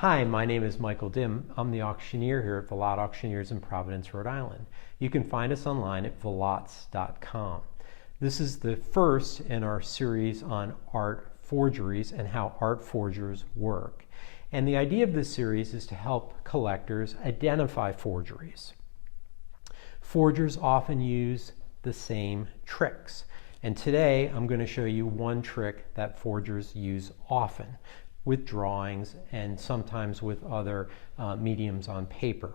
Hi, my name is Michael Dym. I'm the auctioneer here at Velotte Auctioneers in Providence, Rhode Island. You can find us online at velottes.com. This is the first in our series on art forgeries and how art forgers work. And the idea of this series is to help collectors identify forgeries. Forgers often use the same tricks. And today I'm going to show you one trick that forgers use often with drawings and sometimes with other mediums on paper.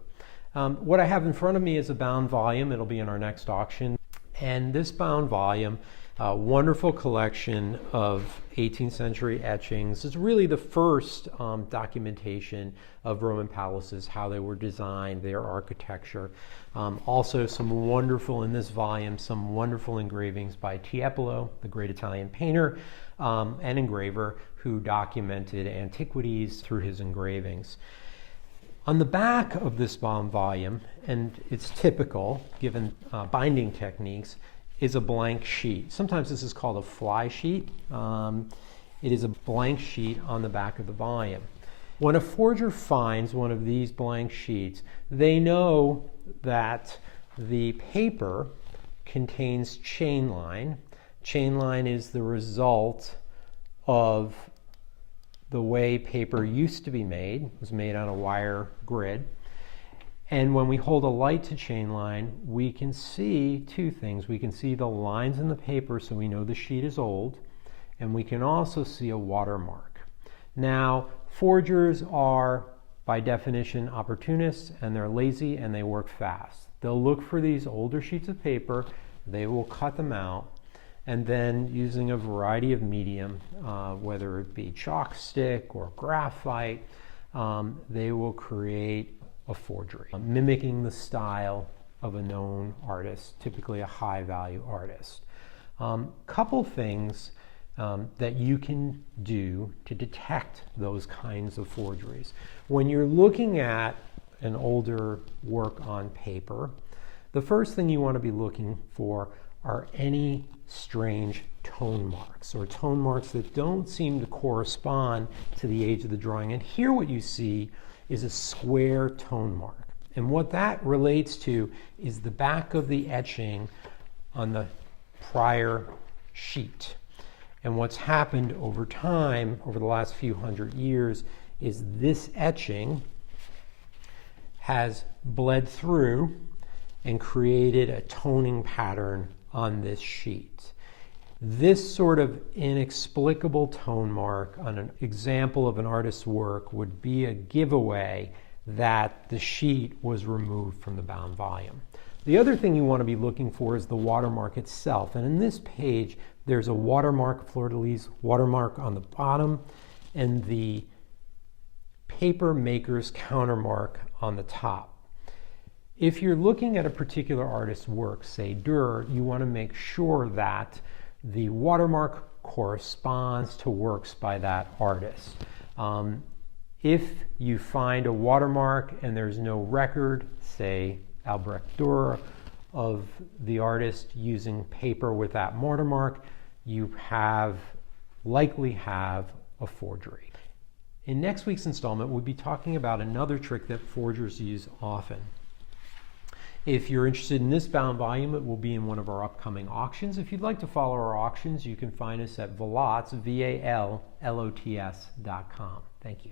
What I have in front of me is a bound volume. It'll be in our next auction. And this bound volume, a wonderful collection of 18th century etchings, is really the first documentation of Roman palaces, how they were designed, their architecture. Also some wonderful, in this volume, some wonderful engravings by Tiepolo, the great Italian painter and engraver who documented antiquities through his engravings. On the back of this bound volume, and it's typical given binding techniques, is a blank sheet. Sometimes this is called a fly sheet. It is a blank sheet on the back of the volume. When a forger finds one of these blank sheets, they know that the paper contains chain line. Chain line is the result of the way paper used to be made. It was made on a wire grid. And when we hold a light to chain line, we can see two things. We can see the lines in the paper, so we know the sheet is old, and we can also see a watermark. Now, forgers are, by definition, opportunists, and they're lazy, and they work fast. They'll look for these older sheets of paper, they will cut them out, and then using a variety of medium, whether it be chalk stick or graphite, they will create a forgery, mimicking the style of a known artist, typically a high value artist. Couple things that you can do to detect those kinds of forgeries. When you're looking at an older work on paper, the first thing you want to be looking for are any strange tone marks, or tone marks that don't seem to correspond to the age of the drawing. And here what you see is a square tone mark. And what that relates to is the back of the etching on the prior sheet. And what's happened over time, over the last few hundred years, is this etching has bled through and created a toning pattern on this sheet. This sort of inexplicable tone mark on an example of an artist's work would be a giveaway that the sheet was removed from the bound volume. The other thing you want to be looking for is the watermark itself. And in this page, there's a watermark, fleur-de-lis watermark on the bottom, and the paper maker's countermark on the top. If you're looking at a particular artist's work, say Durer, you want to make sure that the watermark corresponds to works by that artist. If you find a watermark and there's no record, say Albrecht Dürer, of the artist using paper with that watermark, you likely have a forgery. In next week's installment, we'll be talking about another trick that forgers use often. If you're interested in this bound volume, it will be in one of our upcoming auctions. If you'd like to follow our auctions, you can find us at Velottes, VALLOTS.com. Thank you.